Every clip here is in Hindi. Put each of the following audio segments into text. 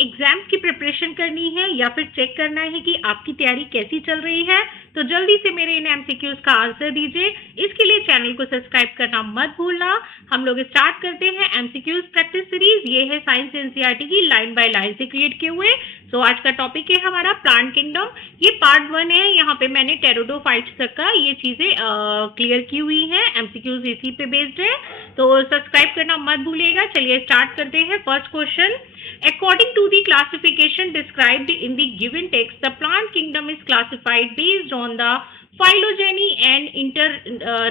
एग्जाम्स की प्रिपरेशन करनी है या फिर चेक करना है कि आपकी तैयारी कैसी चल रही है, तो जल्दी से मेरे इन एमसीक्यूज का आंसर दीजिए। इसके लिए चैनल को सब्सक्राइब करना मत भूलना। हम लोग स्टार्ट करते हैं एमसीक्यूज प्रैक्टिस सीरीज। ये है साइंस एनसीईआरटी की लाइन बाय लाइन से क्रिएट किए हुए। तो आज का टॉपिक है हमारा प्लांट किंगडम। ये पार्ट 1 है। यहाँ पे मैंने टेरिडोफाइट्स तक का ये चीजें क्लियर की हुई हैं। एमसीक्यूज इसी पे बेस्ड है, तो सब्सक्राइब करना मत भूलिएगा। चलिए स्टार्ट करते हैं। First question, according to the classification described in the given text, the plant kingdom is classified based on the phylogeny and inter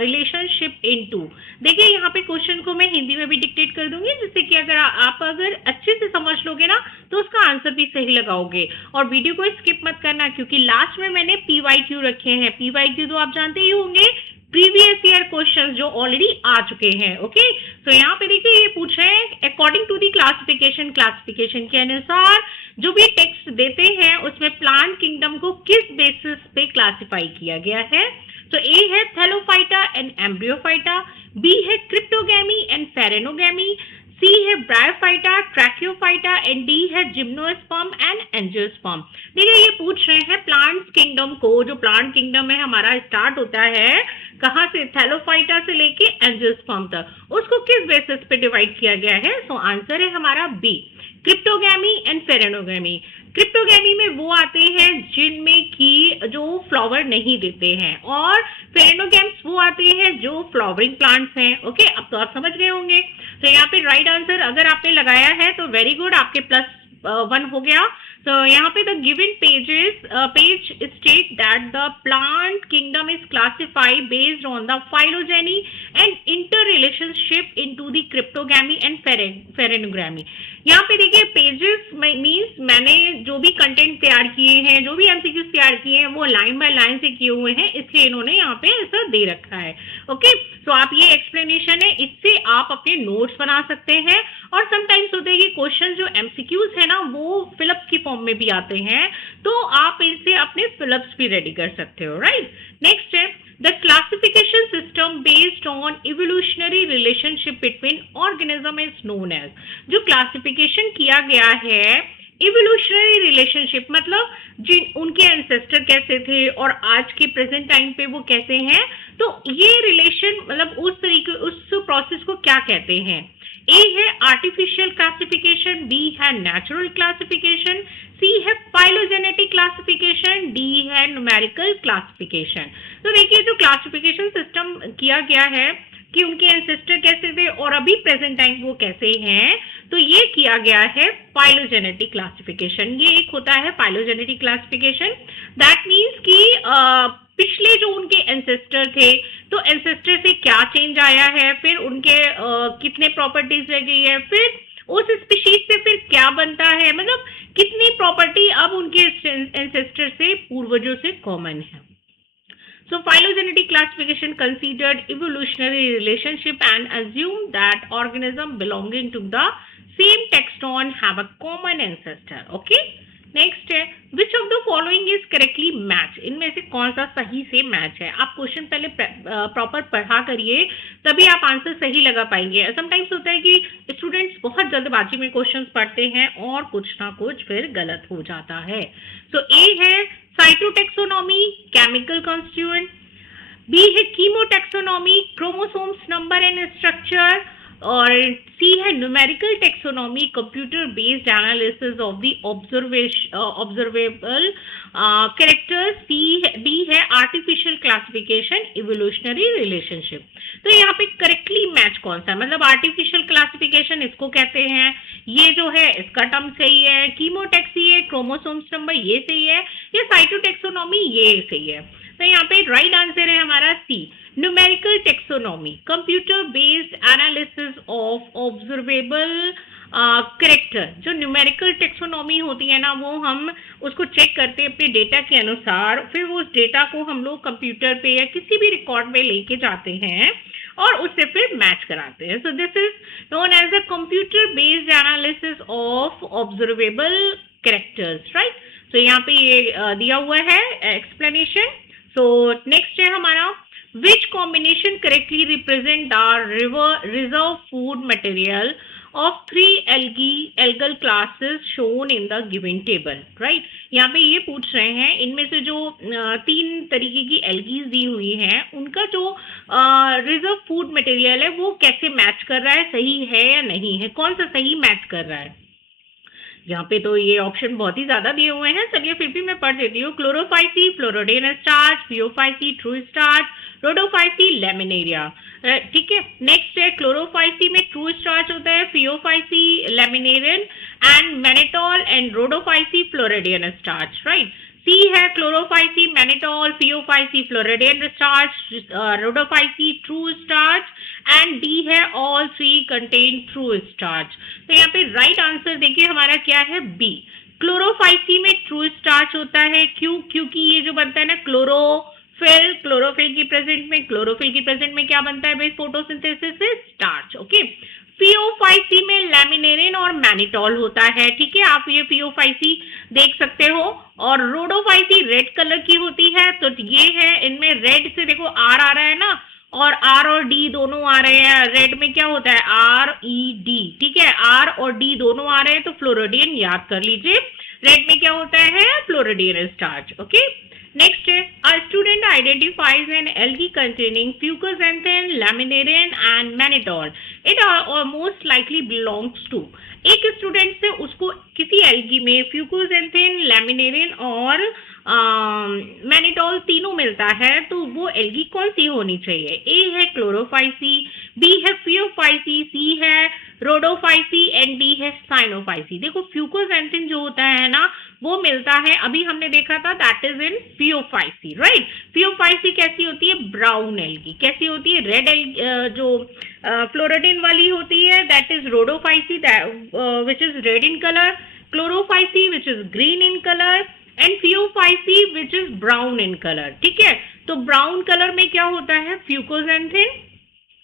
relationship into। देखिए यहाँ पे क्वेश्चन को मैं हिंदी में भी डिक्टेट कर दूंगी, जिससे कि आप अगर अच्छे से समझ लोगे ना तो उसका आंसर भी सही लगाओगे। और वीडियो को स्किप मत करना, क्योंकि लास्ट में मैंने पीवाईक्यू रखे हैं। पीवाईक्यू तो आप जानते ही होंगे, प्रीवियस ईयर क्वेश्चंस जो ऑलरेडी आ चुके हैं। ओके, तो यहाँ पे देखिए ये पूछ रहे हैं अकॉर्डिंग टू दी क्लासिफिकेशन के अनुसार जो भी टेक्स्ट देते हैं उसमें प्लांट किंगडम को किस बेसिस पे क्लासिफाई किया गया है। तो ए है थैलोफाइटा एंड एम्ब्रियोफाइटा, बी है क्रिप्टोगैमी एंड फेरेनोगैमी, सी है ब्रायोफाइटा, ट्रैकियोफाइटा एंड डी है जिम्नोस्पर्म एंड एंजियोस्पर्म। देखिए ये पूछ रहे हैं प्लांट किंगडम को, जो प्लांट किंगडम है हमारा स्टार्ट होता है कहाँ से, थैलोफाइटा से लेके एंजियोस्पर्म तक, उसको किस बेसिस पे डिवाइड किया गया है। सो आंसर है हमारा बी, क्रिप्टोगैमी एंड फेरेनोगैमी। क्रिप्टोगैमी में वो आते हैं जिनमें की जो फ्लावर नहीं देते हैं, और फेरेनोगैम्स वो आते हैं जो फ्लावरिंग प्लांट्स हैं। ओके, अब तो आप समझ गए होंगे। तो यहाँ पे राइट आंसर अगर आपने लगाया है तो वेरी गुड, आपके +1 हो गया। तो यहाँ पे the given page state that the plant kingdom is classified based on the phylogeny and inter relationship into the cryptogamae and phanerogamae. यहाँ पे देखिए पेजेस मीन्स मैंने जो भी कंटेंट तैयार किए हैं, जो भी एमसीक्यूज तैयार किए हैं वो लाइन बाय लाइन से किए हुए हैं, इसलिए इन्होंने यहाँ पे ऐसा दे रखा है। ओके, तो आप ये एक्सप्लेनेशन है, इससे आप अपने नोट्स बना सकते हैं। और समटाइम्स होते हैं कि क्वेश्चन जो एमसीक्यूज है ना वो फिलअप्स की फॉर्म में भी आते हैं, तो आप इनसे अपने फिलअप्स भी रेडी कर सकते हो। राइट, नेक्स्ट है the classification system based on evolutionary relationship between organism is known as. जो क्लासिफिकेशन किया गया है इवोल्यूशनरी रिलेशनशिप, मतलब जिन उनके एंसेस्टर कैसे थे और आज के प्रेजेंट टाइम पे वो कैसे हैं, तो ये रिलेशन मतलब उस तरीके उस प्रोसेस को क्या कहते हैं। ए है आर्टिफिशियल क्लासिफिकेशन, बी है नेचुरल क्लासिफिकेशन, सी है फाइलोजेनेटिक क्लासिफिकेशन, डी है न्यूमेरिकल क्लासिफिकेशन। तो देखिए जो क्लासिफिकेशन सिस्टम किया गया है कि उनके एंसेस्टर कैसे थे और अभी प्रेजेंट टाइम वो कैसे हैं, तो ये किया गया है फाइलोजेनेटिक क्लासिफिकेशन। ये एक होता है फाइलोजेनेटिक क्लासिफिकेशन, दैट मीन्स कि पिछले जो उनके एंसेस्टर थे तो एंसेस्टर से क्या चेंज आया है, फिर उनके कितने प्रॉपर्टीज रह गई है, फिर उस स्पीशीज से फिर क्या बनता है, मतलब कितनी प्रॉपर्टी अब उनके एंसेस्टर से पूर्वजों से कॉमन है। So phylogenetic classification considered evolutionary relationship and assumed that organisms belonging to the same taxon have a common ancestor. Okay. Next है which of the following is correctly match. इनमें से कौन सा सही से मैच है। आप क्वेश्चन पहले प्रॉपर पढ़ा करिए, तभी आप आंसर सही लगा पाएंगे। समटाइम्स होता है कि स्टूडेंट्स बहुत जल्दबाजी में क्वेश्चंस पढ़ते हैं और कुछ ना कुछ फिर गलत हो जाता है। तो ए है साइटोटेक्सोनॉमी, केमिकल कॉन्स्टिट्यूएंट, बी है कीमोटेक्सोनॉमी, क्रोमोसोम्स नंबर एंड स्ट्रक्चर, और सी है numerical taxonomy, computer based analysis of the observable characters, D है आर्टिफिशियल क्लासिफिकेशन, इवोल्यूशनरी रिलेशनशिप। तो यहाँ पे करेक्टली मैच कौन सा है, मतलब आर्टिफिशियल क्लासिफिकेशन इसको कहते हैं, ये जो है इसका टर्म सही है, कीमोटेक्सी है, क्रोमोसोम्स नंबर ये सही है, या साइटोटेक्सोनॉमी ये सही है। तो यहाँ पे राइट आंसर है हमारा C, numerical taxonomy, computer based analysis of observable character. जो न्यूमेरिकल टेक्सोनॉमी होती है ना, वो हम उसको चेक करते हैं अपने डेटा के अनुसार, फिर वो उस डेटा को हम लोग कंप्यूटर पे या किसी भी रिकॉर्ड में लेके जाते हैं और उससे फिर मैच कराते हैं। So this is known as a computer based analysis of observable characters. Right, तो यहाँ पे ये दिया हुआ है एक्सप्लेनेशन। सो नेक्स्ट है हमारा which combination correctly represent the reserve food material of 3 algal classes shown in the given table, right? यहाँ पे ये पूछ रहे हैं इनमें से जो 3 तरीके की एल्गीज दी हुई हैं उनका जो रिजर्व फूड मटेरियल है वो कैसे मैच कर रहा है, सही है या नहीं है, कौन सा सही मैच कर रहा है। यहाँ पे तो ये ऑप्शन बहुत ही ज्यादा दिए हुए हैं, चलिए फिर भी मैं पढ़ देती हूँ। Chlorophyceae floridean starch, phaeophyceae true starch, rhodophyceae laminaria. ठीक है, नेक्स्ट है क्लोरोफाइसी में ट्रू स्टार्च होता है, phaeophyceae laminarin and mannitol and rhodophyceae floridean starch, right. C है chlorophyceae mannitol, phaeophyceae floridean starch, rhodophyceae true starch and D है ऑल 3 कंटेन ट्रू स्टार्च। तो यहाँ पे राइट आंसर देखिए हमारा क्या है, बी। क्लोरोफाइसी में ट्रू स्टार्च होता है, क्यों? क्योंकि ये जो बनता है ना क्लोरोफिल की प्रेजेंट में क्या बनता है भाई, फोटोसिंथेसिस से स्टार्च। ओके, फियोफाइसी में लैमिनेरिन और मैनिटॉल होता है, ठीक है, आप ये फियोफाइसी देख सकते हो। और रोडोफाइसी रेड कलर की होती है, तो ये है, इनमें रेड से देखो आर आ रहा है ना, और आर और डी दोनों आ रहे हैं। रेड में क्या होता है, आर ई डी, ठीक है, आर और डी दोनों आ रहे हैं, तो फ्लोरिडियन याद कर लीजिए। रेड में क्या होता है, फ्लोरिडियन स्टार्च। ओके, नेक्स्ट है, a student identifies an algae containing fucoxanthin, laminarin and mannitol. It most likely belongs to. एक स्टूडेंट से उसको किसी एल्गी में फ्यूकोजेंथिन, लैमिनेरिन और मैनिटॉल तीनों मिलता है, तो वो एल्गी कौन सी होनी चाहिए? ए है क्लोरोफाइसी, बी है फियोफाइसी, सी है रोडोफाइसी एंड डी है साइनोफाइसी। देखो फ्यूकोजेंथिन जो होता है ना वो मिलता है, अभी हमने देखा था, that is in Phaeophyceae, right. Phaeophyceae कैसी होती है, ब्राउन एल्गी। कैसी होती है, रेड एल्गी, जो फ्लोरिडिन वाली होती है, that is Rhodophyceae, which is red in colour, Chlorophyceae which is green in colour and Phaeophyceae which is brown in colour, ठीक है। तो ब्राउन कलर में क्या होता है, fucoxanthin,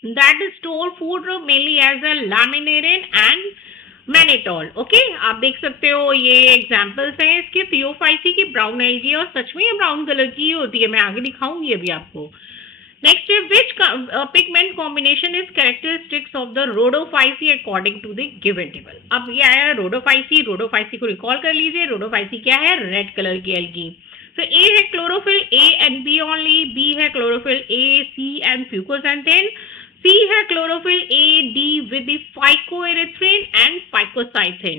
that is store food mainly as a laminarin and mannitol. Okay, आप देख सकते हो ये एग्जांपल्स हैं इसके, फियोफाइसी की ब्राउन एल्गी, और सच में ये ब्राउन कलर की होती है, मैं आगे दिखाऊंगी अभी आपको। नेक्स्ट है, which pigment combination is characteristics of the rhodophyceae according to the given table. अब ये आया रोडोफाइसी, रोडोफाइसी को रिकॉल कर लीजिए। रोडोफाइसी क्या है, रेड कलर की एल्गी। तो ए है chlorophyll A and B only, B है chlorophyll A C and fucoxanthin, C है chlorophyll A, D with the phycoerythrin and phycocyanin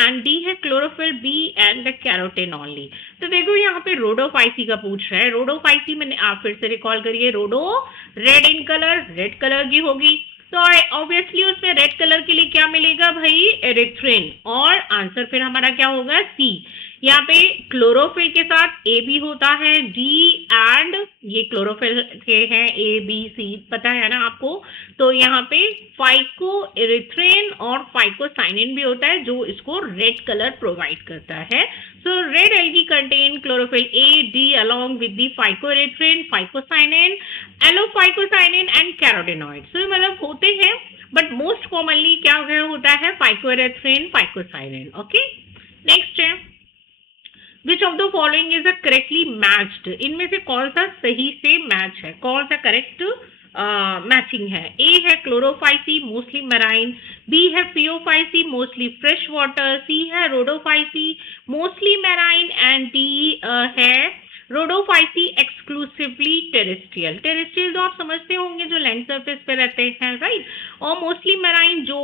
and D है chlorophyll B and the carotene only। तो देखो यहाँ पे रोडोफाइसी का पूछ रहा है। रोडोफाइसी में आप फिर से रिकॉल करिए, रोडो red in colour, red colour की होगी, तो ऑब्वियसली उसमें रेड कलर के लिए क्या मिलेगा भाई, एरिथ्रिन, और आंसर फिर हमारा क्या होगा, सी। यहाँ पे क्लोरोफिल के साथ ए भी होता है, डी एंड ये क्लोरोफिल के हैं ए बी सी, पता है ना आपको। तो यहाँ पे फाइको एरिथ्रिन और फाइकोसाइनिन भी होता है जो इसको रेड कलर प्रोवाइड करता है। So red algae contain chlorophyll A D along with the phycoerythrin, phycocyanin, allophycocyanin and carotenoid. So मतलब होते हैं, बट मोस्ट कॉमनली क्या होता है, फाइकोएरिथ्रिन, फाइकोसाइनिन। ओके, नेक्स्ट है, Which of the following is a correctly matched? इनमें से कौन सा सही से मैच है, कौन सा करेक्ट मैचिंग है? ए है क्लोरोफाइसी मोस्टली मराइन, बी है फियोफाइसी मोस्टली फ्रेश वाटर, सी है Rhodophyceae mostly marine and D है रोडोफाइसी एक्सक्लूसिवली टेरेस्ट्रियल। टेरेस्ट्रियल जो आप समझते होंगे जो लैंड सरफेस पे रहते हैं, राइट, और मोस्टली मैराइन जो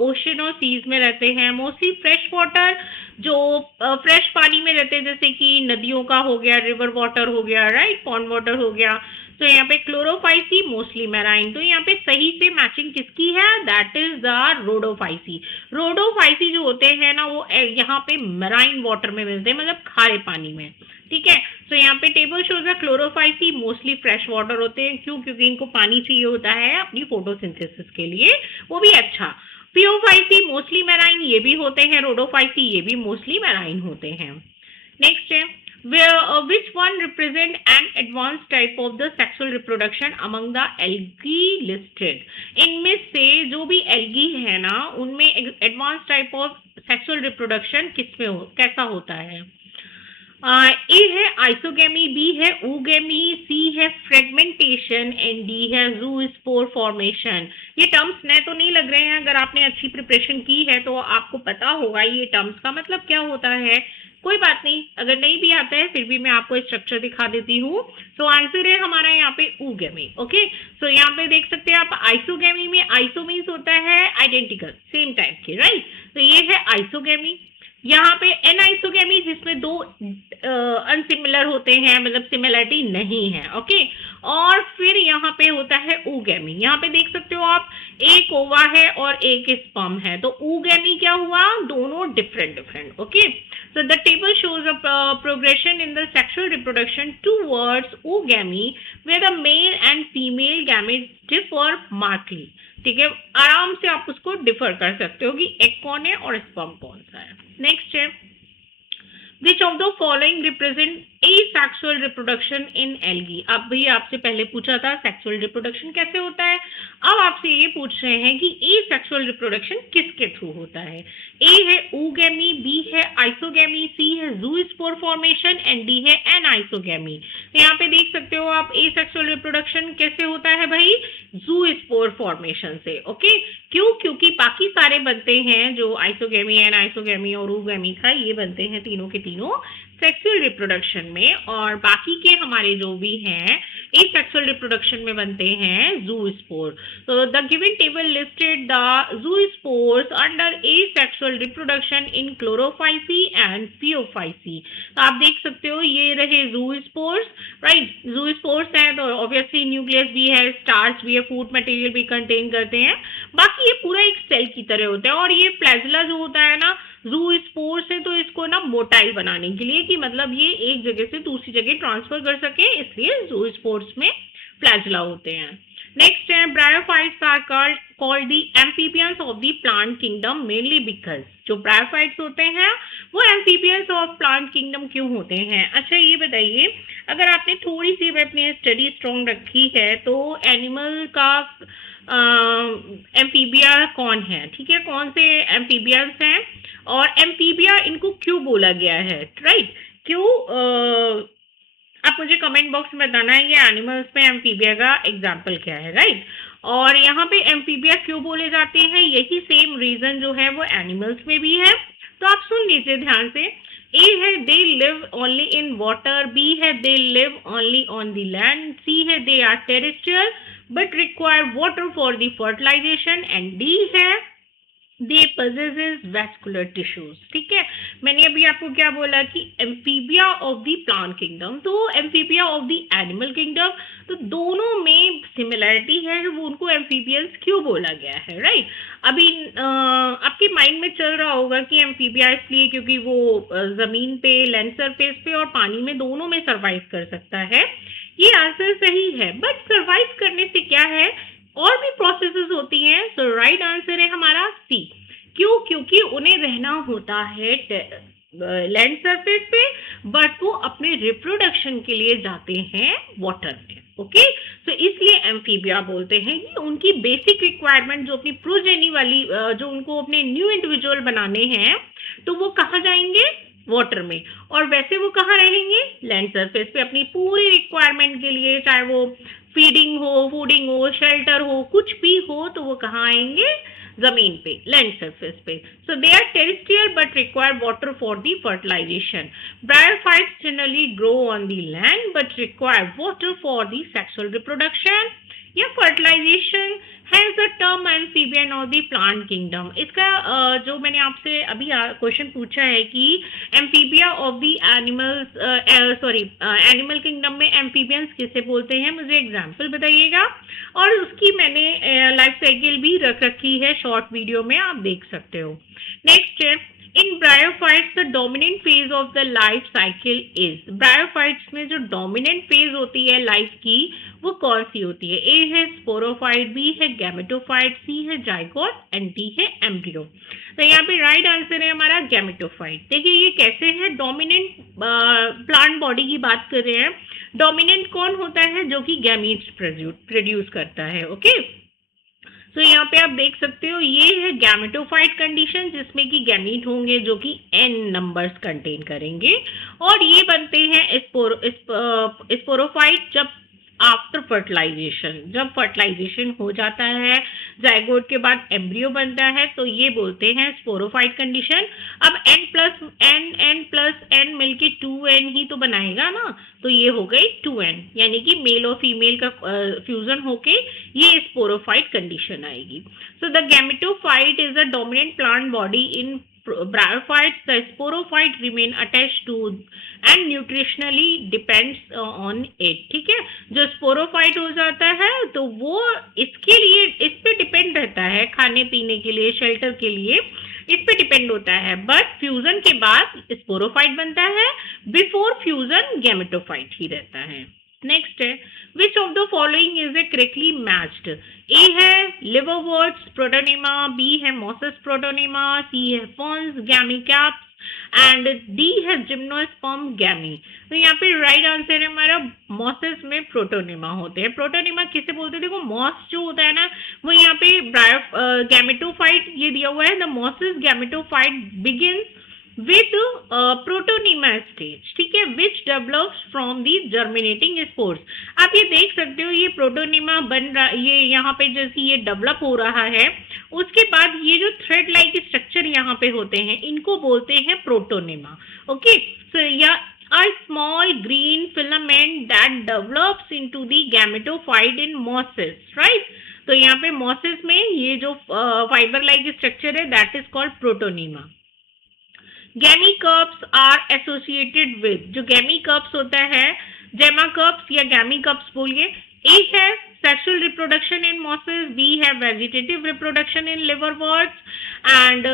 ओशन और सीज में रहते हैं, मोस्टली फ्रेश वाटर जो फ्रेश पानी में रहते हैं, जैसे कि नदियों का हो गया, रिवर वाटर हो गया, राइट, पॉन्ड वाटर हो गया। तो यहाँ पे क्लोरोफाइसी मोस्टली मैराइन, तो यहाँ पे सही से मैचिंग किसकी है, that is the Rhodophyceae. Rhodophyceae जो होते हैं ना वो यहाँ पे मैराइन वाटर में मिलते हैं, मतलब खारे पानी में, ठीक है। तो यहाँ पे टेबल शोज है क्लोरोफाइसी मोस्टली फ्रेश वाटर होते हैं, क्यों, क्योंकि इनको पानी चाहिए होता है अपनी फोटोसिंथेसिस के लिए, वो भी अच्छा। फियोफाइसी मोस्टली मैराइन ये भी होते हैं, रोडोफाइसी ये भी मोस्टली मैराइन होते हैं। नेक्स्ट है, which one represent an advanced type of the sexual reproduction among the algae listed? इनमें से जो भी एल्गी है ना उनमें advance type of sexual reproduction किसमें कैसा होता है? ए है आइसोगेमी, बी है ooगेमी, सी है फ्रेगमेंटेशन एंड डी है ज़ूस्पोर फॉर्मेशन। ये टर्म्स नए तो नहीं लग रहे हैं, अगर आपने अच्छी प्रिपरेशन की है तो आपको पता होगा ये टर्म्स का मतलब क्या होता है। कोई बात नहीं, अगर नहीं भी आता है फिर भी मैं आपको स्ट्रक्चर दिखा देती हूँ। सो आंसर है हमारा यहाँ पे ooगेमी। ओके, सो यहाँ पे देख सकते हैं आप, आइसोगेमी में आइसो मीन्स होता है आइडेंटिकल, सेम टाइप के, राइट। तो ये है आइसोगेमी। यहाँ पे एनआइसोगेमी जिसमें दो अनसिमिलर होते हैं, मतलब सिमिलरिटी नहीं है। ओके, और फिर यहाँ पे होता है ooगेमी। यहाँ पे देख सकते हो आप, एक ओवा है और एक स्पर्म है, तो ooगेमी क्या हुआ, दोनों different different. Okay, so the table shows a progression in the sexual reproduction towards ooगेमी where the male and female gametes differ markedly। ठीक है, आराम से आप उसको डिफर कर सकते हो कि एग कौन है और स्पर्म कौन सा है। नेक्स्ट है, which of the following represent asexual reproduction in algae। अब भी आपसे पहले पूछा था सेक्सुअल रिप्रोडक्शन कैसे होता है, अब आपसे ये पूछ रहे हैं कि asexual रिप्रोडक्शन किसके थ्रू होता है। ए है ooगेमी, बी है आइसोगेमी, सी है ज़ूस्पोर फॉर्मेशन एंड डी है एनाइसोगेमी। यहाँ पे देख सकते हो आप, asexual रिप्रोडक्शन कैसे होता है भाई, ज़ूस्पोर फॉर्मेशन से। ओके, क्यों, क्योंकि बाकी सारे बनते हैं जो आइसोगेमी, एनाइसोगेमी और ooगेमी था, ये बनते हैं तीनों के तीनों सेक्सुअल रिप्रोडक्शन में, और बाकी के हमारे जो भी हैं एसेक्सुअल रिप्रोडक्शन में बनते हैं ज़ूस्पोर। तो the given table listed the zoospores under asexual reproduction in chlorophyceae and phaeophyceae. तो आप देख सकते हो ये रहे ज़ूस्पोर्स, राइट। ज़ूस्पोर्स हैं तो ऑब्वियसली न्यूक्लियस भी है, स्टार्च भी है, फूड मटेरियल भी कंटेन करते हैं। बाकी ये पूरा एक सेल की तरह होता है, और ये फ्लैजेला जो होता है ना ज़ूस्पोर्स है, तो इसको ना मोटाइल बनाने के लिए, कि मतलब ये एक जगह से दूसरी जगह ट्रांसफर कर सके, इसलिए ज़ूस्पोर्स में फ्लैजेला होते हैं। नेक्स्ट है, bryophytes are called the amphibians of the plant kingdom mainly because. जो ब्रायोफाइट्स होते हैं वो एम्फीबियंस ऑफ प्लांट किंगडम क्यों होते हैं। अच्छा ये बताइए, अगर आपने थोड़ी सी अपनी स्टडी स्ट्रॉन्ग रखी है तो एनिमल का एम्फीबिया कौन है, ठीक है, कौन से एम्फीबियंस हैं, और एम्फीबिया इनको क्यों बोला गया है, राइट। क्यों, आप मुझे कमेंट बॉक्स में बताना है ये एनिमल्स में एम्फीबिया का एग्जाम्पल क्या है, राइट। और यहाँ पे एम्फीबिया क्यों बोले जाते हैं, यही सेम रीजन जो है वो एनिमल्स में भी है। तो आप सुन लीजिए ध्यान से। ए है they live only in water, B है they live only on the land, C है they are terrestrial but require water for the fertilisation and D है दे possesses vascular tissues। ठीक है, मैंने अभी आपको क्या बोला कि amphibia of the plant kingdom तो amphibia of the animal kingdom, तो दोनों में सिमिलरिटी है, वो उनको एम्फीबियंस क्यों बोला गया है, राइट। अभी आपके माइंड में चल रहा होगा कि एम्फीबिया इसलिए क्योंकि वो जमीन पे, लैंड सरफेस पे और पानी में दोनों में सर्वाइव कर सकता है। ये आंसर सही है, बट सर्वाइव करने से क्या है, और भी प्रोसेसेस होती हैं। तो राइट आंसर है हमारा सी। क्यों, क्योंकि उन्हें रहना होता है लैंड सरफेस पे, बट वो अपने रिप्रोडक्शन के लिए जाते हैं वाटर में। ओके, तो इसलिए एम्फीबिया बोलते हैं कि उनकी बेसिक रिक्वायरमेंट जो अपनी प्रोजेनी वाली, जो उनको अपने न्यू इंडिविजुअल बनाने हैं, तो वो कहाँ जाएंगे, वाटर में। और वैसे वो कहाँ रहेंगे, लैंड सरफेस पे अपनी पूरी रिक्वायरमेंट के लिए, चाहे वो फीडिंग हो, फूडिंग हो, शेल्टर हो, कुछ भी हो, तो वो कहाँ आएंगे, जमीन पे, लैंड सरफेस पे। So they are terrestrial but require water for the fertilisation. Bryophytes generally grow on the land but require water for the sexual reproduction या fertilisation. Has the term amphibian of the plant kingdom. इसका जो मैंने आपसे अभी क्वेश्चन पूछा है कि amphibia of the animals, animal kingdom में एम्फीबियंस किसे बोलते हैं, मुझे एग्जाम्पल बताइएगा। और उसकी मैंने लाइफ साइकिल भी रख रखी है शॉर्ट वीडियो में, आप देख सकते हो। नेक्स्ट है, in bryophytes the dominant phase of the life cycle is. Bryophytes में जो डोमिनेंट फेज होती है लाइफ की, वो कौन सी होती है। ए है स्पोरोफाइट, बी है गैमेटोफाइट, सी है जाइगोट एंड डी है एम्ब्रियो। तो यहाँ पे राइट आंसर है हमारा गैमेटोफाइट। देखिए ये कैसे है, डोमिनेंट प्लांट बॉडी की बात कर रहे हैं। डोमिनेंट कौन होता है, जो कि गैमीट्स प्रोड्यूस करता है। ओके, तो यहाँ पे आप देख सकते हो ये है गैमेटोफाइट कंडीशन, जिसमें कि गैमीट होंगे जो कि n नंबर्स कंटेन करेंगे, और ये बनते हैं स्पोरोफाइट जब आफ्टर फर्टिलाइजेशन, जब फर्टिलाइजेशन हो जाता है, जाइगोट के बाद एम्ब्रियो बनता है, तो ये बोलते हैं स्पोरोफाइट कंडीशन। अब n मिलके 2n ही तो बनाएगा ना, तो ये हो गई 2n, यानी कि मेल और फीमेल का फ्यूजन होके ये स्पोरोफाइट कंडीशन आएगी। So the gametophyte is a dominant plant body in bryophytes. The sporophyte remain attached to and nutritionally depends on it. ठीक है, जो स्पोरोफाइट हो जाता है तो वो इसके लिए इस पे डिपेंड रहता है, खाने पीने के लिए, शेल्टर के लिए इस पे डिपेंड होता है, बट फ्यूजन के बाद स्पोरोफाइट बनता है, बिफोर फ्यूजन गैमेटोफाइट ही रहता है। नेक्स्ट है which of the following is a correctly matched. A है लिवरवर्ट्स प्रोटोनिमा, बी है मॉसस प्रोटोनिमा, सी है फर्न्स गैमीकैप्स एंड डी है जिम्नोस्पर्म गैमी। तो यहाँ पे राइट आंसर है हमारा मॉसस में प्रोटोनिमा होते हैं। प्रोटोनिमा किसे बोलते हैं, देखो मॉस जो होता है ना, वो यहाँ पे गैमेटोफाइट ये दिया हुआ है, the mosses gametophyte begins with protonema stage, ठीक है, which develops from the germinating spores। आप ये देख सकते हो ये प्रोटोनिमा बन रहा, ये यहाँ पे जैसे ये डेवलप हो रहा है, उसके बाद ये जो थ्रेड लाइक स्ट्रक्चर यहाँ पे होते हैं इनको बोलते हैं प्रोटोनिमा। ओके, सो या a small green filament that develops into the gametophyte in mosses, right? तो यहाँ पे mosses में ये जो फाइबर लाइक स्ट्रक्चर है that is called protonema. Gemma cups are associated with, जो गैमीकर्प्स होता है, जेमाकर्प्स या गैमीकर्प्स बोलिए। ए है sexual reproduction in mosses, B है vegetative reproduction in liverworts and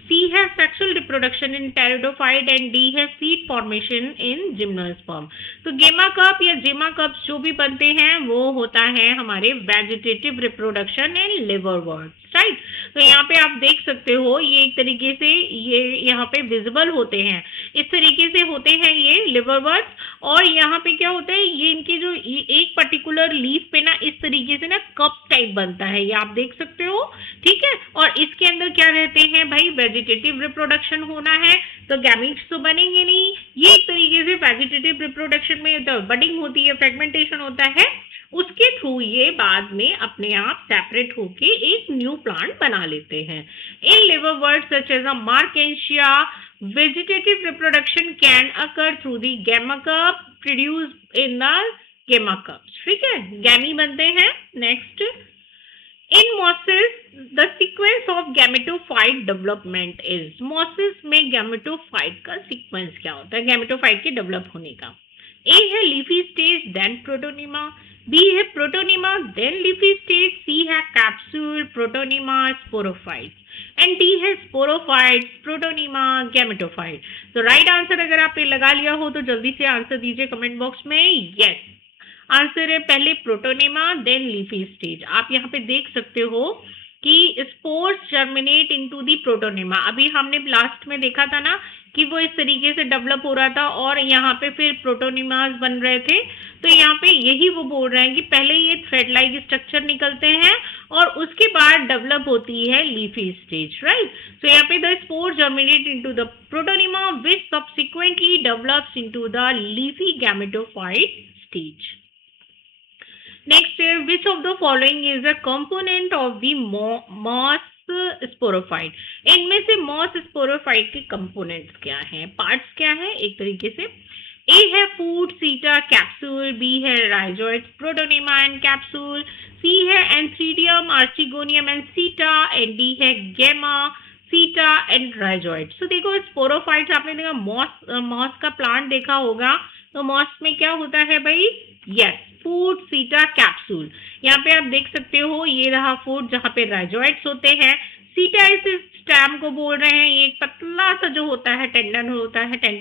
C है sexual reproduction in pteridophyte and D है सीड फॉर्मेशन इन जिम्नोस्पर्म। तो गेमाकर्प या जेमाकर्प्स जो भी बनते हैं वो होता है हमारे वेजिटेटिव रिप्रोडक्शन इन लिवरवर्ट्स, राइट। तो यहाँ पे आप देख सकते हो ये एक तरीके से ये यहाँ पे विजिबल होते हैं, इस तरीके से होते हैं ये लिवरवर्ट्स, और यहाँ पे क्या होता है ये इनके जो एक पर्टिकुलर लीफ पे ना इस तरीके से ना कप टाइप बनता है, ये आप देख सकते हो, ठीक है। और इसके अंदर क्या रहते हैं भाई, वेजिटेटिव रिप्रोडक्शन होना है तो गैमीट्स तो बनेंगे नहीं, ये एक तरीके से वेजिटेटिव रिप्रोडक्शन में तो बडिंग होती है, फ्रेगमेंटेशन होता है, उसके थ्रू ये बाद में अपने आप सेपरेट होके एक न्यू प्लांट बना लेते हैं। In liverworts such as a marchantia vegetative reproduction can occur through the gamma cup produced in the gamma cups, ठीक है, गैमी बनते हैं। Next, in mosses the sequence of gametophyte development is, mosses में गैमेटोफाइट का सीक्वेंस क्या होता है गैमेटोफाइट के डेवलप होने का। ए है leafy stage then protonema, B है protonema then leafy stage, C है capsule protonema sporophyte and D है स्पोरोफाइट प्रोटोनिमा गैमेटोफाइट। तो राइट आंसर अगर आपने लगा लिया हो तो जल्दी से आंसर दीजिए कमेंट बॉक्स में। यस, आंसर है पहले प्रोटोनिमा देन लीफी स्टेज। आप यहाँ पे देख सकते हो कि spores germinate into the protonema, अभी हमने लास्ट में देखा था ना कि वो इस तरीके से डेवलप हो रहा था और यहाँ पे फिर प्रोटोनिमास बन रहे थे, तो यहाँ पे यही वो बोल रहे हैं कि पहले ये थ्रेड लाइक स्ट्रक्चर निकलते हैं और उसके बाद डेवलप होती है लीफी स्टेज, राइट। सो यहाँ पे the spore germinate into the protonema which subsequently develops into the leafy gametophyte stage. Next, which of the following is a component of the moss sporophyte. इनमें से मॉस स्पोरोफाइट के कंपोनेंट्स क्या हैं, पार्ट्स क्या हैं एक तरीके से। ए है फूड सीटा कैप्सूल, बी है राइजोइड्स प्रोटोनिमा एंड कैप्सूल, सी है एंथ्रीडियम आर्चिगोनियम एंड सीटा एंड डी है गेमा सीटा एंड राइजोइड्स। तो देखो स्पोरोफाइट्स आपने देखा मॉस का प्लांट देखा होगा, तो मॉस में क्या होता है भाई, यस फूड सीटा कैप्सूल। यहाँ पे आप देख सकते हो ये रहा फूड जहाँ पे राइजोइड्स होते हैं, सीटा इस स्टेम को बोल रहे हैं, ये एक पतला सा जो होता है टेंडर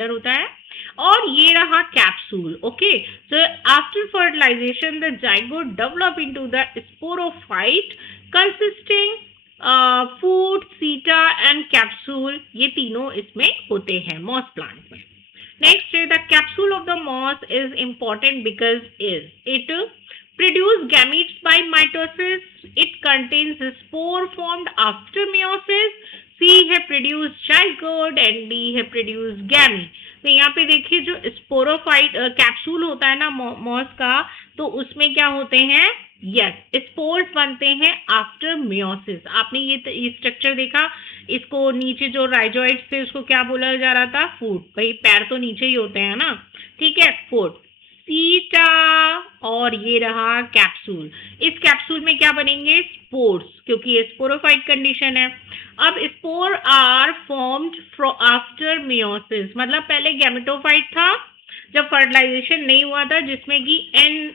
होता है, और ये रहा capsule. Okay, so after fertilisation the zygote develop into the sporophyte consisting foot seta and capsule, ये तीनों इसमें होते हैं मॉस प्लांट में। Next, the capsule of the moss is important because it produce gametes by mitosis It contains spore formed after meiosis. C है produced zygote and D है produced gamete. तो यहाँ पे देखिए जो स्पोरोफाइट कैप्सूल होता है ना मॉस का, तो उसमें क्या होते हैं, यस स्पोर्स बनते हैं आफ्टर मियोसिस. आपने ये स्ट्रक्चर देखा, इसको नीचे जो राइजोइड्स थे उसको क्या बोला जा रहा था, फूट. भाई पैर तो नीचे ही होते हैं ना, ठीक है, फूट. सीटा और ये रहा कैप्सूल. इस कैप्सूल में क्या बनेंगे, स्पोर्स, क्योंकि ये स्पोरोफाइट कंडीशन है. अब spore are formed after meiosis, मतलब पहले गैमेटोफाइट था जब फर्टिलाइजेशन नहीं हुआ था, जिसमें कि एन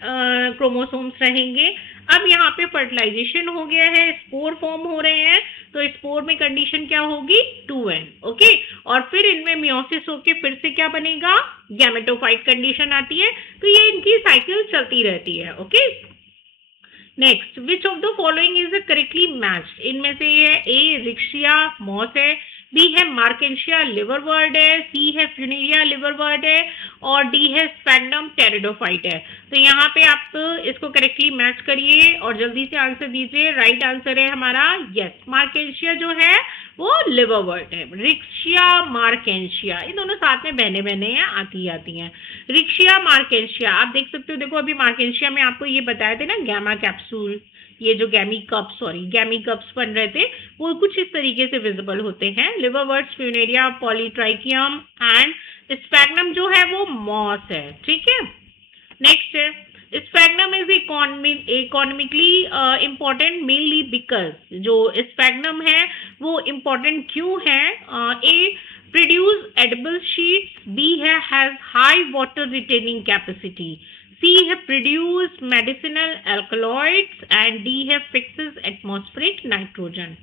क्रोमोसोम्स रहेंगे. अब यहाँ पे फर्टिलाइजेशन हो गया है, स्पोर फॉर्म हो रहे हैं, तो स्पोर में कंडीशन क्या होगी, 2n. ओके, और फिर इनमें मियोसिस होके फिर से क्या बनेगा, गैमेटोफाइट कंडीशन आती है. तो ये इनकी साइकिल चलती रहती है. Okay, next, which of the following is correctly matched. इनमें से है ए रिक्शिया मॉस है, बी है मार्केंशिया लिवरवर्ड है, सी है फ्यूनेरिया लिवरवर्ड है, और डी है स्पैग्नम टेरिडोफाइट है. तो यहाँ पे आप इसको करेक्टली मैच करिए और जल्दी से आंसर दीजिए. राइट आंसर है हमारा यस, मार्केंशिया जो है वो लिवरवर्ड है. रिक्शिया मार्केंशिया, ये दोनों साथ में बहने बहने हैं, आती हैं. रिक्शिया मार्केंशिया आप देख सकते हो. देखो अभी मार्केंशिया में आपको ये बताए थे ना, गैमा कैप्सूल, ये जो गैमी कप्स बन रहे थे, वो कुछ इस तरीके से विजिबल होते हैं. लिवरवर्ड्स, फ्यूनेरिया, पॉलीट्राइकियम एंड स्पैग्नम जो है वो मॉस है. ठीक है, नेक्स्ट है sphagnum is economically important mainly because. जो स्पैग्नम है वो इम्पोर्टेंट क्यों है, ए प्रोड्यूस एडिबल शीट्स, बी है has high water retaining capacity, C है produce medicinal alkaloids and D है fixes atmospheric nitrogen.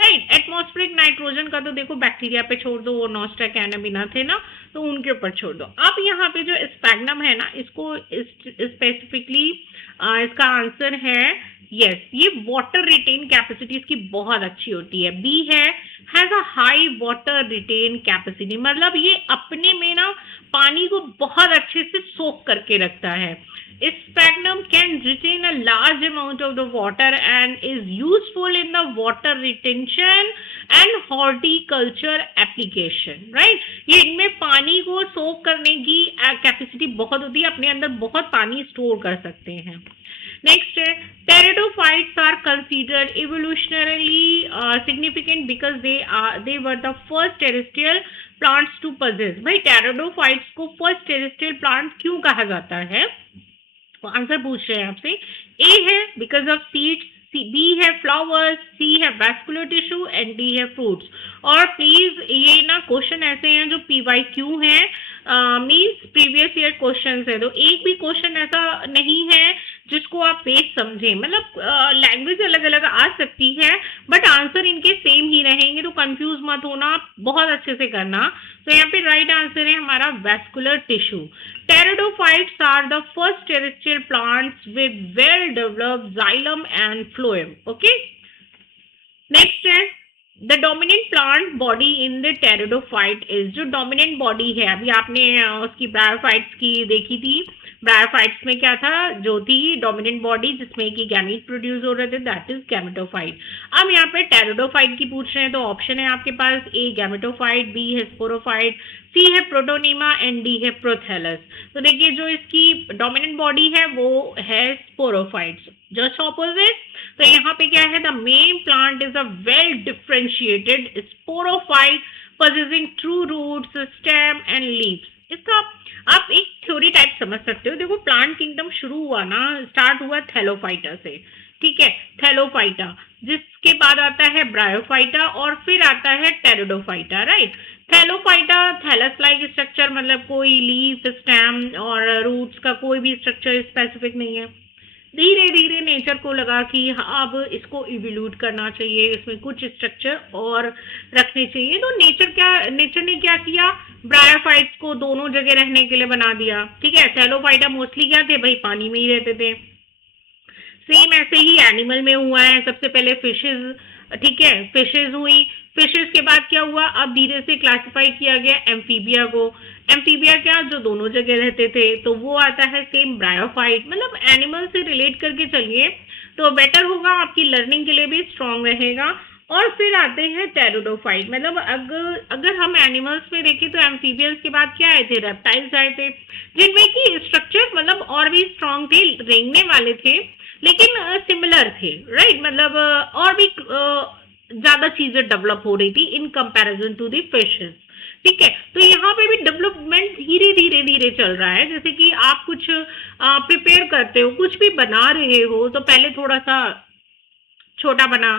Right, atmospheric nitrogen का तो देखो बैक्टीरिया पे छोड़ दो, वो नॉस्टा कैनाबिना थे ना, तो उनके ऊपर छोड़ दो. अब यहाँ पे जो स्पैग्नम है ना, इसको स्पेसिफिकली इसका आंसर है यस, ये वाटर रिटेन कैपेसिटी इसकी बहुत अच्छी होती है. बी है has a high water retain capacity, मतलब ये अपने में ना पानी को बहुत अच्छे से सोख करके रखता है. Sphagnum can retain a large amount of the water and is useful in the water retention and horticulture application. Right, ये इनमें पानी को सोख करने की कैपेसिटी बहुत होती है, अपने अंदर बहुत पानी स्टोर कर सकते हैं. Next, pteridophytes are considered evolutionarily significant because they were the first terrestrial plants to possess. भाई pteridophytes को first terrestrial plant क्यों कहा जाता है, तो आंसर पूछ रहे हैं आपसे. A है because of seeds, B है flowers, C है vascular tissue and D है fruits. और प्लीज ये ना क्वेश्चन ऐसे हैं जो PYQ हैं, मीन्स प्रीवियस ईयर क्वेश्चन है, तो एक भी क्वेश्चन ऐसा नहीं है जिसको आप बेस समझें. मतलब लैंग्वेज अलग अलग आ सकती है बट आंसर इनके सेम ही रहेंगे, तो कंफ्यूज मत होना, बहुत अच्छे से करना. तो यहाँ पे राइट आंसर है हमारा vascular tissue. Pteridophytes are the first terrestrial plants with well developed xylem and phloem. Okay, next है the dominant plant body in the pteridophyte is. जो डोमिनेंट बॉडी है, अभी आपने उसकी ब्रायोफाइट्स की देखी थी, ब्रायोफाइट्स में क्या था, जो थी डोमिनेंट बॉडी जिसमें कि गैमीट प्रोड्यूस हो रहे थे, दैट इज गैमेटोफाइट. अब यहाँ पे टेरिडोफाइट की पूछ रहे हैं, तो ऑप्शन है आपके पास ए गैमेटोफाइट, बी है स्पोरोफाइट, सी है प्रोटोनीमा एंड डी है प्रोथैलस. तो देखिए जो इसकी डोमिनेंट बॉडी है वो है स्पोरोफाइट्स, जस्ट ऑपोजिट. तो यहाँ पे क्या है, the main plant is a well differentiated sporophyte possessing true roots, stem and leaves. इसका आप एक थ्योरी टाइप समझ सकते हो. देखो प्लांट किंगडम शुरू हुआ ना, स्टार्ट हुआ थैलोफाइटा से. ठीक है, थैलोफाइटा, जिसके बाद आता है ब्रायोफाइटा और फिर आता है pteridophyta. Right, thallophyta thallus like structure, मतलब कोई लीफ, स्टेम और रूट्स का कोई भी स्ट्रक्चर स्पेसिफिक नहीं है. धीरे धीरे नेचर को लगा कि अब इसको इवोल्यूट करना चाहिए, इसमें कुछ स्ट्रक्चर और रखने चाहिए. तो नेचर ने क्या किया, ब्रायोफाइट्स को दोनों जगह रहने के लिए बना दिया. ठीक है, थैलोफाइटा मोस्टली क्या थे भाई, पानी में ही रहते थे. सेम ऐसे ही एनिमल में हुआ है. सबसे पहले फिशेज, ठीक है, फिशेज हुई, फिशेज के बाद क्या हुआ, अब धीरे से क्लासिफाई किया गया एम्फीबिया को. एम्फीबिया क्या, जो दोनों जगह रहते थे, तो वो आता है सेम ब्रायोफाइट. मतलब एनिमल से रिलेट करके चलिए तो बेटर होगा, आपकी लर्निंग के लिए भी स्ट्रांग रहेगा। और फिर आते हैं टेरिडोफाइट, मतलब अगर हम एनिमल्स में देखें तो एम्फीबियंस के बाद क्या आए थे, रेप्टाइल्स आए थे, जिनमें की स्ट्रक्चर मतलब और भी स्ट्रांग थे, रेंगने वाले थे लेकिन सिमिलर थे, राइट, मतलब और भी ज्यादा चीजें डेवलप हो रही थी in comparison to the fishes. ठीक है, तो यहाँ पे भी डेवलपमेंट धीरे धीरे धीरे चल रहा है। जैसे कि आप कुछ प्रिपेयर करते हो, कुछ भी बना रहे हो, तो पहले थोड़ा सा छोटा बना,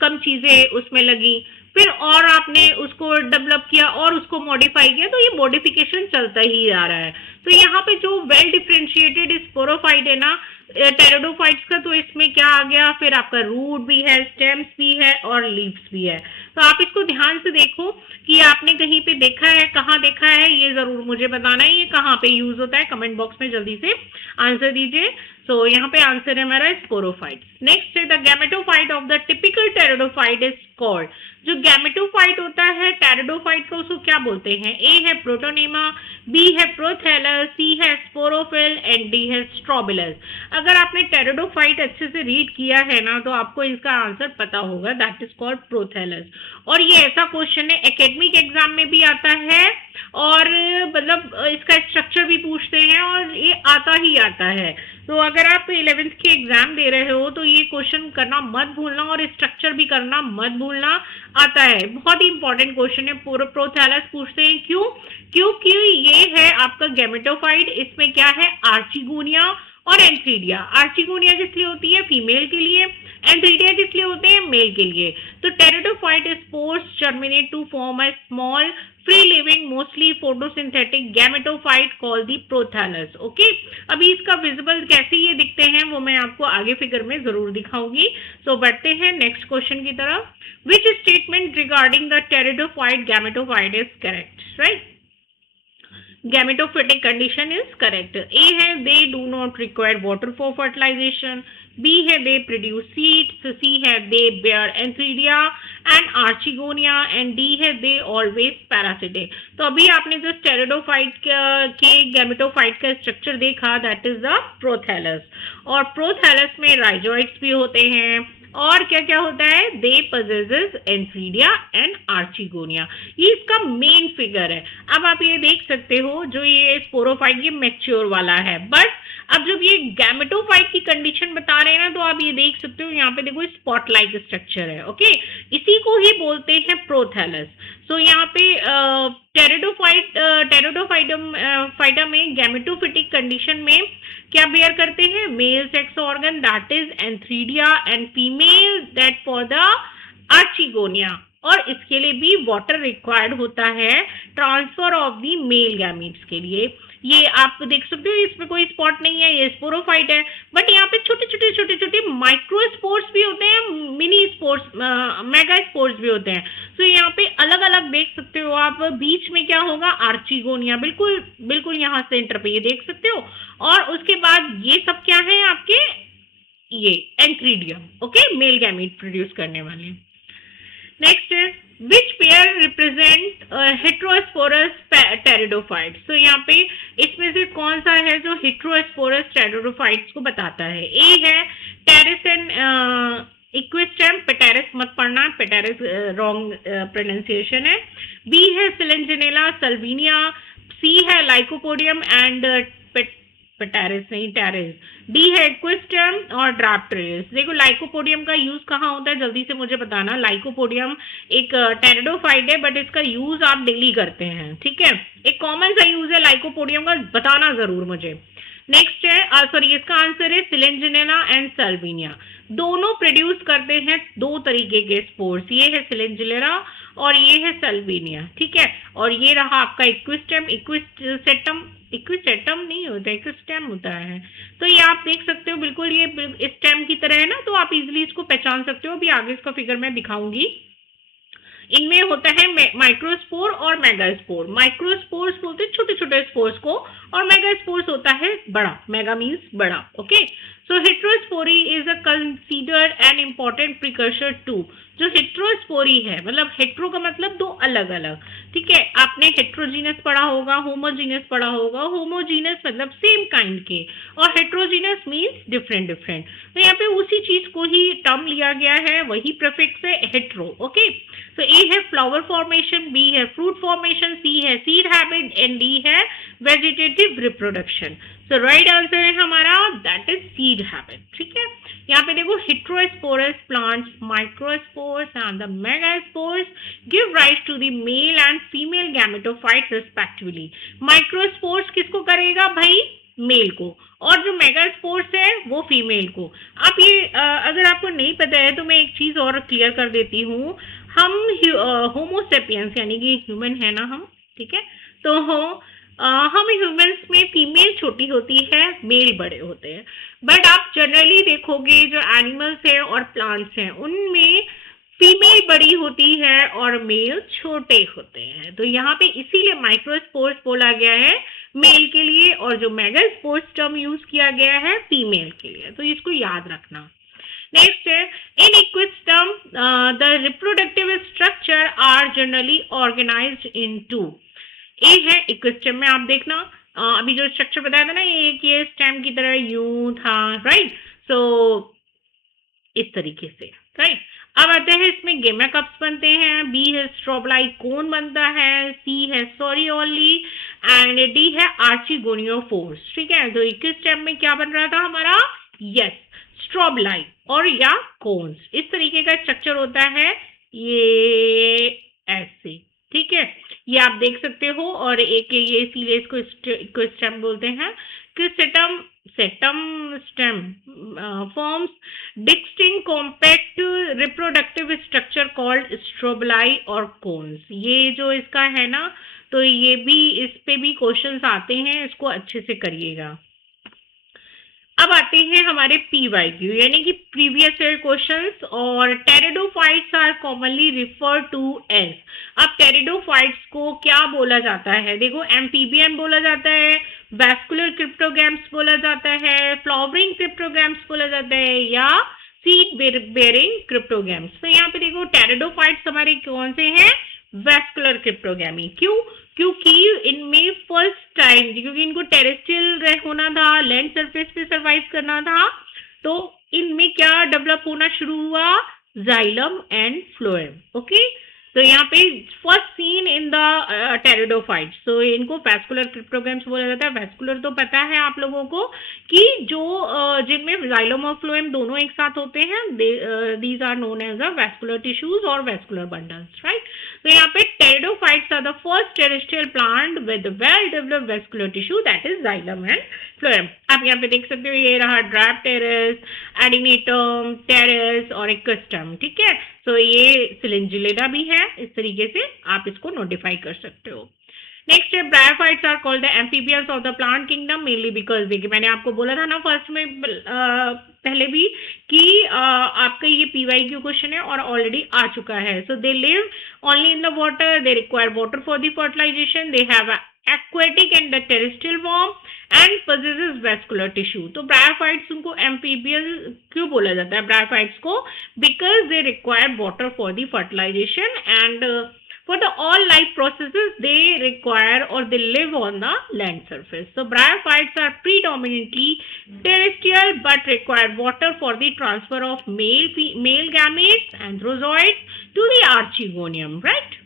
कम चीजें उसमें लगी, फिर और आपने उसको डेवलप किया और उसको मॉडिफाई किया, तो ये मॉडिफिकेशन चलता ही आ रहा है। तो यहाँ पे जो वेल डिफरेंशिएटेड स्पोरोफाइट है ना टेरिडोफाइट्स का, तो इसमें क्या आ गया, फिर आपका रूट भी है, स्टेम्स भी है और लीव्स भी है। तो आप इसको ध्यान से देखो कि आपने कहीं पे देखा है, कहाँ देखा है, ये जरूर मुझे बताना है, ये कहाँ पे यूज होता है, कमेंट बॉक्स में जल्दी से आंसर दीजिए। सो यहाँ पे आंसर है हमारा स्पोरोफाइट्स। नेक्स्ट है the gametophyte of the typical pteridophyte is called. जो गैमेटोफाइट होता है टेरिडोफाइट का, उसको क्या बोलते हैं? ए है प्रोटोनेमा, बी है प्रोथैलस, सी है स्पोरोफिल एंड डी है स्ट्रोबिलस। अगर आपने टेरिडोफाइट अच्छे से रीड किया है ना, तो आपको इसका आंसर पता होगा, दैट इज कॉल्ड प्रोथैलस। और ये ऐसा क्वेश्चन है, एकेडमिक एग्जाम में भी आता है, और मतलब इसका स्ट्रक्चर भी पूछते हैं, और ये आता ही आता है। तो अगर आप 11th के एग्जाम दे रहे हो तो ये क्वेश्चन करना मत भूलना, और स्ट्रक्चर भी करना मत भूलना, आता है, बहुत ही इंपॉर्टेंट क्वेश्चन है। प्रोथैलस पूछते हैं, क्यों? क्योंकि ये है आपका गैमेटोफाइट, इसमें क्या है, आर्चिगोनिया और एंथ्रीडिया। आर्चिगोनिया किस लिए होती है? फीमेल के लिए। एंथ्रीडिया किस लिए होते हैं? मेल के लिए। तो pteridophyte spores germinate to form a small free living mostly photosynthetic gametophyte called the prothallus. Okay, अभी इसका विजिबल कैसे ये दिखते हैं वो मैं आपको आगे फिगर में जरूर दिखाऊंगी। सो बढ़ते हैं नेक्स्ट क्वेश्चन की तरफ। Which statement regarding the pteridophyte gametophyte is correct? Right, gametophytic condition is correct. A है they do not require water for fertilization, B है they produce seeds, C है they bear antheridia and archegonia, and D है they always parasitic. तो अभी आपने जो टेरिडोफाइट के गैमेटोफाइट का स्ट्रक्चर देखा, दैट इज द प्रोथैलस। और प्रोथैलस में राइजोइड्स भी होते हैं, और क्या क्या होता है, they possesses antheridia and archegonia. ये इसका मेन फिगर है। अब आप ये देख सकते हो, जो ये स्पोरोफाइट ये मैच्योर वाला है, बट अब जब ये गैमेटोफाइट की कंडीशन बता रहे हैं ना, तो आप ये देख सकते हो, यहाँ पे देखो स्पॉट लाइक स्ट्रक्चर है। ओके, इसी को ही बोलते हैं प्रोथैलस। सो यहाँ पे टेरिडोफाइटा में गैमेटोफिटिक कंडीशन में क्या बेयर करते हैं? Male sex organ, that is antheridia, and female that for the archegonia. और इसके लिए भी वाटर रिक्वायर्ड होता है transfer of the male gametes के लिए। ये आप देख सकते हो, इसमें कोई स्पॉट नहीं है, ये स्पोरोफाइट है, बट यहाँ पे छोटे छोटे माइक्रो स्पोर्स भी होते हैं, मिनी स्पोर्स, मेगा स्पोर्स भी होते हैं। तो यहाँ पे अलग अलग देख सकते हो आप। बीच में क्या होगा? आर्चिगोनिया, बिल्कुल बिल्कुल यहाँ सेंटर पे ये देख सकते हो। और उसके बाद ये सब क्या है आपके? ये antheridium. Okay, male gamete produce करने वाले। नेक्स्ट है which pair represent heterosporous pteridophytes. तो यहाँ पे इसमें से कौन सा है जो हेट्रोस्पोरस टेरिडोफाइट्स को बताता है? ए है टेरिस एंड इक्विस्टम, पेटेरिस मत पढ़ना, पेटेरिस रॉन्ग प्रोनाउंसिएशन है। बी है सिलेंजिनेला सल्विनिया, सी है लाइकोपोडियम एंड पेटेरिस नहीं, टेरिस। डी है इक्विस्टम और ड्राप्टेरिस। देखो लाइकोपोडियम का यूज कहाँ होता है, जल्दी से मुझे बताना। लाइकोपोडियम एक टेरिडोफाइट है, बट इसका यूज आप डेली करते हैं, ठीक है, एक कॉमन सा यूज है लाइकोपोडियम का, बताना जरूर मुझे। नेक्स्ट है सॉरी, इसका आंसर है सिलेंजिनेला एंड सल्विनिया। दोनों प्रोड्यूस करते हैं दो तरीके के स्पोर्स, ये है सिलेंजिनेला और ये है सल्विनिया, ठीक है। और ये रहा आपका इक्विस्टम, इक्विस्टेम नहीं होता, इक्विस्टेम होता है। तो ये आप देख सकते हो, बिल्कुल ये स्टेम की तरह है ना, तो आप इजीली इसको पहचान सकते हो। अभी आगे इसका फिगर मैं दिखाऊंगी। इनमें होता है माइक्रोस्पोर और मेगास्पोर। माइक्रोस्पोर्स बोलते हैं छोटे छोटे स्पोर्स को, और मेगास्पोर्स होता है बड़ा, मेगा मीन्स बड़ा। Okay, so heterospory is a considered an important precursor to. जो हेट्रोस्पोरी है, मतलब हेट्रो का मतलब दो अलग अलग, ठीक है। आपने हेट्रोजीनस पढ़ा होगा, होमोजीनस पढ़ा होगा। होमोजीनस मतलब सेम काइंड के, और हेट्रोजीनस मीन्स डिफरेंट डिफरेंट। तो यहाँ पे उसी चीज को ही टर्म लिया गया है, वही प्रीफिक्स है हेट्रो। ओके, तो ए है फ्लावर फॉर्मेशन, बी है फ्रूट फॉर्मेशन, सी है सीड हैबिट एंड डी है वेजिटेटिव रिप्रोडक्शन। सो राइट आंसर है हमारा दैट इज सीड हैबिट, ठीक है। यहाँ पे देखो heterosporous plants, microspores and the megaspores give rise to the male and female gametophyte respectively. Microspores किसको करेगा भाई? मेल को, और जो मेगास्पोर्स है वो फीमेल को। अब ये अगर आपको नहीं पता है तो मैं एक चीज और क्लियर कर देती हूँ। हम होमोसेपियंस यानी कि ह्यूमन है ना हम, ठीक है। तो हम ह्यूमंस में फीमेल छोटी होती है, मेल बड़े होते हैं। बट आप जनरली देखोगे जो एनिमल्स है और प्लांट्स हैं उनमें फीमेल बड़ी होती है और मेल छोटे होते हैं। तो यहाँ पे इसीलिए माइक्रोस्पोर्स बोला गया है मेल के लिए, और जो मेगास्पोर्स टर्म यूज किया गया है फीमेल के लिए। तो इसको याद रखना। नेक्स्ट है in equisetum the reproductive structure are generally organised in two. ए है इक्विस्टम में, आप देखना अभी जो स्ट्रक्चर बताया था ना, एक ये स्टेम की तरह यूं था, राइट। सो इस तरीके से, राइट। अब आते हैं इसमें गेमा कप्स बनते हैं, बी है स्ट्रॉबलाई कोन बनता है, सी है सोरियोली एंड डी है आर्चिगोनियोफोर्स, ठीक है। तो 21 स्टेप में क्या बन रहा था हमारा? यस, स्ट्रॉबलाई और या कोन्स। इस तरीके का स्ट्रक्चर होता है ये ऐसे, ठीक है। ये आप देख सकते हो। और एक ये इसीलिए इसको स्टेम बोलते हैं कि सेटम stem forms distinct compact reproductive structure called strobili और कोन्स। ये जो इसका है ना, तो ये भी, इस पे भी क्वेश्चंस आते हैं, इसको अच्छे से करिएगा। अब आते हैं हमारे PYQ यानी कि प्रीवियस ईयर क्वेश्चंस। और pteridophytes are commonly refer to as. अब टेरिडोफाइट्स को क्या बोला जाता है? देखो, एम्फीबियन बोला जाता है, वैस्कुलर क्रिप्टोगैम्स बोला जाता है, फ्लावरिंग क्रिप्टोगैम्स बोला जाता है, या सीड बेयरिंग क्रिप्टोगैम्स। तो यहाँ पे देखो टेरिडोफाइट्स हमारे कौन से हैं? Vascular cryptogamy. क्यों? क्योंकि इनमें फर्स्ट टाइम, क्योंकि इनको टेरेस्ट्रियल होना था, लैंड सरफेस पे सरवाइव करना था, तो इनमें क्या डेवलप होना शुरू हुआ? Xylem and phloem. ओके, तो यहाँ पे first seen in the pteridophytes. तो इनको वैस्कुलर क्रिप्टोगैम्स बोला जाता है। वैस्कुलर तो पता है आप लोगों को कि जो जिनमें जाइलम और फ्लोएम दोनों एक साथ होते हैं, these are known as a vascular tissues और वैस्कुलर बंडल्स, राइट। तो यहाँ पे pteridophytes are the first terrestrial plant with well developed vascular tissue that is xylem and phloem. आप यहाँ पे देख सकते हो, ये रहा ड्रैप्टेरस, एडिनिटम, टेरेस और एक्वेस्टम, ठीक है। तो ये सिलिंजिलेडा भी है। इस तरीके से आप इसको नोटिफाई कर सकते हो। नेक्स्ट है bryophytes are called the amphibians of the plant kingdom mainly because, देखिए मैंने आपको बोला था ना फर्स्ट में पहले भी कि आपका ये PYQ क्वेश्चन है और ऑलरेडी आ चुका है। So they live only in the water, they require water for the fertilisation, they have aquatic and the terrestrial form and possesses vascular tissue। तो ब्रायोफाइट्स उनको एम्फीबियन क्यों बोला जाता है ब्रायोफाइट्स को? Because they require water for the fertilisation and for the all life processes they require or they live on the land surface. So bryophytes are predominantly terrestrial but require water for the transfer of male gametes androzoids to the archegonium, right?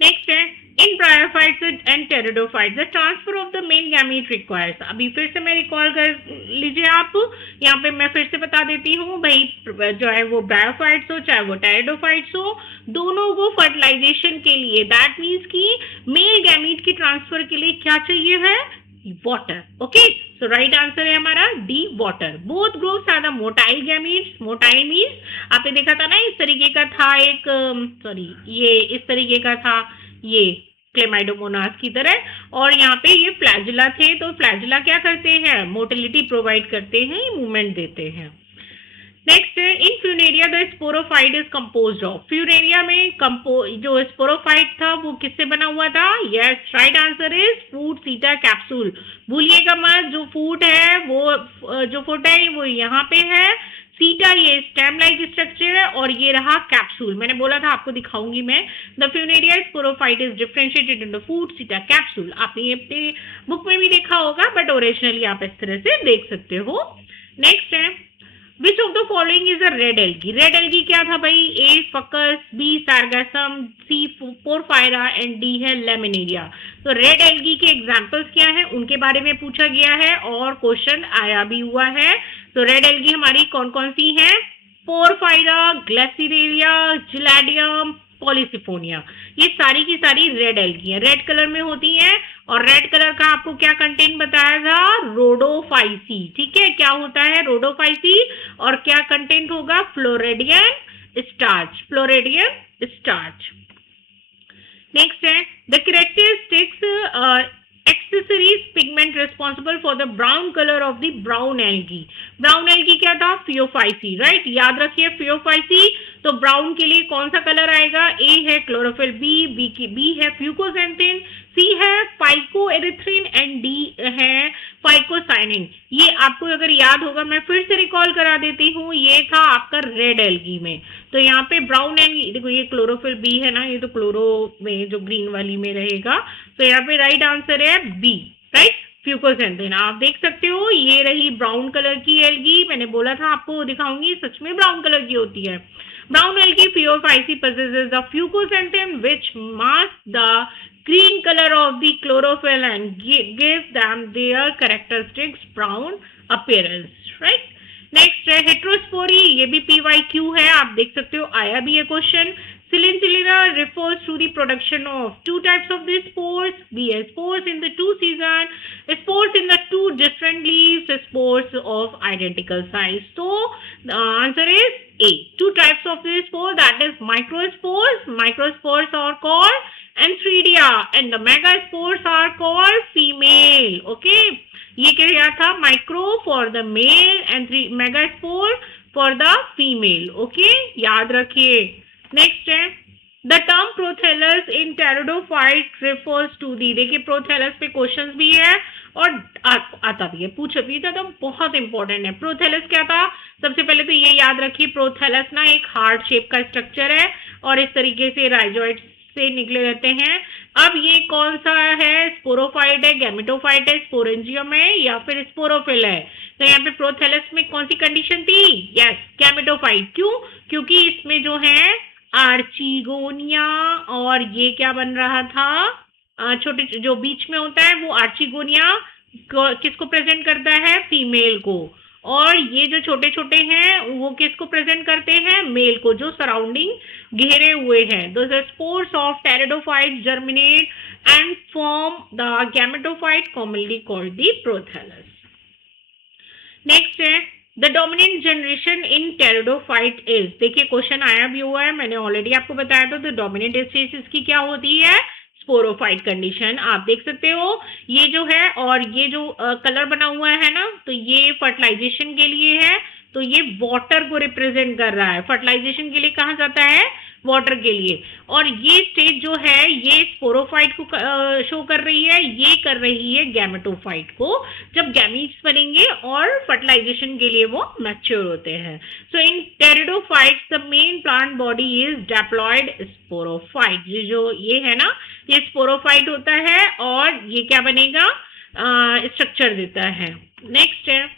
Next है in bryophytes and pteridophytes the transfer of the male gamete requires। अभी फिर से मैं रिकॉल कर लीजिए आप, यहाँ पे मैं फिर से बता देती हूँ भाई, जो है वो ब्रायोफाइट्स हो चाहे वो टेरिडोफाइट्स हो, दोनों को फर्टिलाइजेशन के लिए, दैट मीन्स कि मेल गैमीट की ट्रांसफर के लिए क्या चाहिए है? Water. Okay, so right answer है हमारा D, water. Both groups are the motile gametes. Motile means आपने देखा था ना, इस तरीके का था एक, सॉरी ये इस तरीके का था, ये क्लेमाइडोमोनास की तरह, और यहाँ पे ये फ्लैजिला थे। तो फ्लैजिला क्या करते हैं? मोटिलिटी प्रोवाइड करते हैं, मूवमेंट देते हैं। नेक्स्ट है in funaria the sporophyte is composed of. Funaria में जो स्पोरोफाइट था वो किससे बना हुआ था? Yes, right answer is foot seta capsule. भूलिएगा मत, जो फूट है वो जो फुट है वो यहाँ पे है, सीटा ये स्टेम लाइक स्ट्रक्चर है और ये रहा कैप्सूल। मैंने बोला था आपको दिखाऊंगी मैं। The Funaria sporophyte is differentiated in the foot seta capsule. आपने ये अपने बुक में भी देखा होगा बट ओरिजिनली आप इस तरह से देख सकते हो। नेक्स्ट है which of the following is a red algae. Red algae क्या था भाई? A fucus, B sargassum, C porphyra and D है लेमिनेरिया। तो रेड एल्गी के एग्जांपल्स क्या हैं उनके बारे में पूछा गया है और क्वेश्चन आया भी हुआ है। तो रेड एल्गी हमारी कौन कौन सी हैं? Porphyra, gracilaria, gelidium, polysiphonia. ये सारी की सारी रेड एल्गी है, रेड कलर में होती हैं। और रेड कलर का आपको क्या कंटेंट बताया था? रोडोफाइसी। ठीक है, क्या होता है रोडोफाइसी और क्या कंटेंट होगा? Floridean starch, floridean starch. Next है the characteristics accessories pigment responsible for the brown colour of the brown algae. Brown algae क्या था? फियोफाइसी, राइट, याद रखिए फियोफाइसी। तो ब्राउन के लिए कौन सा कलर आएगा? ए है क्लोरोफिल बी है फ्यूकोजेंथिन, सी है फाइकोएरिथ्रिन एंड डी है फाइकोसाइनिन। ये आपको अगर याद होगा मैं फिर से रिकॉल करा देती हूँ, ये था आपका रेड एल्गी में। तो यहाँ पे ब्राउन एल्गी, देखो ये क्लोरोफिल बी है ना, ये तो क्लोरो में जो ग्रीन वाली में रहेगा। तो यहाँ पे राइट आंसर है बी, राइट, फ्यूकोजेंथिन। आप देख सकते हो ये रही ब्राउन कलर की एल्गी। मैंने बोला था आपको दिखाऊंगी, सच में ब्राउन कलर की होती है। Brown algae Phaeophyce possesses the fucoxanthin which masks the green color of the chlorophyll and gives them their characteristics brown appearance, right? Next है हेट्रोस्पोरी, ये भी PYQ है, आप देख सकते हो आया भी है question. Cilincillina refers to the production of two types of the spores, be spores in the two season, spores in the two different leaves, spores of identical size. So the answer is A. Two types of the spore, that is microspores. Microspores are called Antheridia and the megaspores are called female. Okay. ये क्या था? Micro for the male and megaspore for the female. Okay, याद रखिए। नेक्स्ट है the term prothallus in pteridophyte refers to the. देखिए प्रोथेलस पे क्वेश्चंस भी है और आता भी है, पूछा भी था, तो बहुत इंपॉर्टेंट है। प्रोथेलस क्या था? सबसे पहले तो ये याद रखिए प्रोथेलस ना एक हार्ट शेप का स्ट्रक्चर है और इस तरीके से राइजोइड से निकले रहते हैं। अब ये कौन सा है? स्पोरोफाइट है, गैमेटोफाइट है, स्पोरेंजियम है या फिर स्पोरोफिल है? तो यहाँ पे प्रोथेलस में कौन सी कंडीशन थी? Yes, gametophyte. क्यों? क्योंकि इसमें जो है आर्चिगोनिया और ये क्या बन रहा था? छोटे जो बीच में होता है वो आर्चिगोनिया किसको प्रेजेंट करता है? फीमेल को। और ये जो छोटे छोटे हैं वो किसको प्रेजेंट करते हैं? मेल को, जो सराउंडिंग घेरे हुए हैं। The spores of pteridophyte germinate and form the gametophyte commonly called the prothallus. Next है the dominant generation in pteridophyte is. देखिए क्वेश्चन आया भी हुआ है, मैंने ऑलरेडी आपको बताया था। तो डोमिनेंट स्टेज इसकी क्या होती है? Sporophyte condition. आप देख सकते हो ये जो है और ये जो कलर बना हुआ है ना, तो ये फर्टिलाइजेशन के लिए है। तो ये वाटर को रिप्रेजेंट कर रहा है। फर्टिलाइजेशन के लिए कहाँ जाता है? वाटर के लिए। और ये स्टेज जो है ये स्पोरोफाइट को शो कर रही है, ये कर रही है गैमेटोफाइट को, जब गैमीट्स बनेंगे और फर्टिलाइजेशन के लिए वो मैच्योर होते हैं। So in pteridophytes the main plant body is diploid sporophyte. जो ये है ना, ये स्पोरोफाइट होता है और ये क्या बनेगा? स्ट्रक्चर देता है। नेक्स्ट है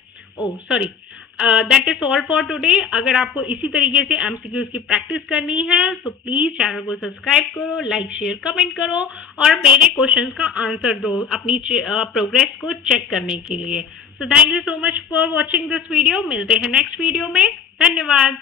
that is all for today. अगर आपको इसी तरीके से एमसीक्यूज की प्रैक्टिस करनी है तो प्लीज चैनल को सब्सक्राइब करो, लाइक शेयर कमेंट करो और मेरे क्वेश्चंस का आंसर दो अपनी प्रोग्रेस को चेक करने के लिए। So thank you so much for watching this video. मिलते हैं नेक्स्ट वीडियो में। धन्यवाद।